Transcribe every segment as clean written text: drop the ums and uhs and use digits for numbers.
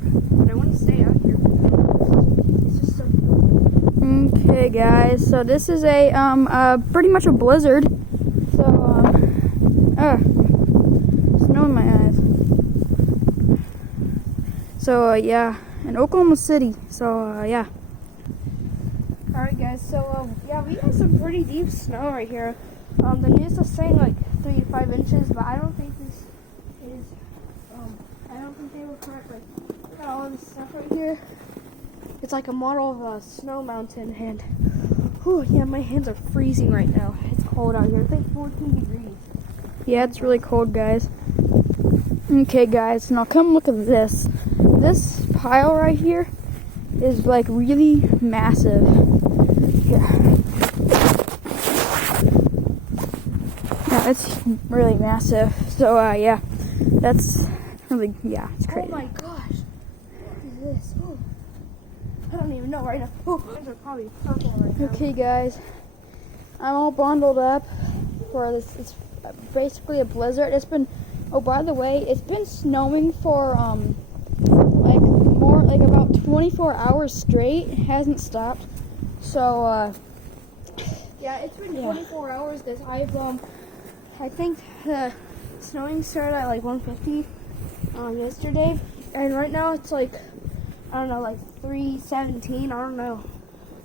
cold, but I want to stay out here. It's just so cool. Okay, guys. So this is a pretty much a blizzard. So snow in my eyes. So yeah, in Oklahoma City. So yeah. All right, guys. So yeah, we got some pretty deep snow right here. The news is saying like 3 to 5 inches, but I don't think this is. I don't think they were correct. Like, look at all of this stuff right here. It's like a model of a snow mountain, and yeah, my hands are freezing right now. It's cold out here. It's like 14 degrees. Yeah, it's really cold, guys. Okay, guys. Now come look at this. This pile right here is like really massive. Here. Yeah, it's really massive. So yeah, that's really, yeah, it's crazy. Oh my gosh! What is this? Oh, I don't even know right now. Oh, these are probably purple right now. Okay, guys, I'm all bundled up for this. It's basically a blizzard. It's been, oh, by the way, it's been snowing for like about 24 hours straight. It hasn't stopped. So Yeah, it's been 24 hours. This I think the snowing started at like 1:50 yesterday, and right now it's like, I don't know, like 3:17. I don't know.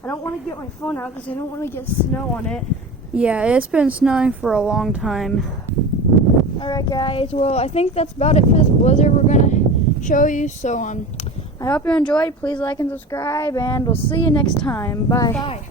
I don't want to get my phone out because I don't want to get snow on it. yeah, it's been snowing for a long time. All right, guys. Well, I think that's about it for this blizzard we're gonna show you. So I hope you enjoyed. Please like and subscribe, and we'll see you next time. Bye. Bye.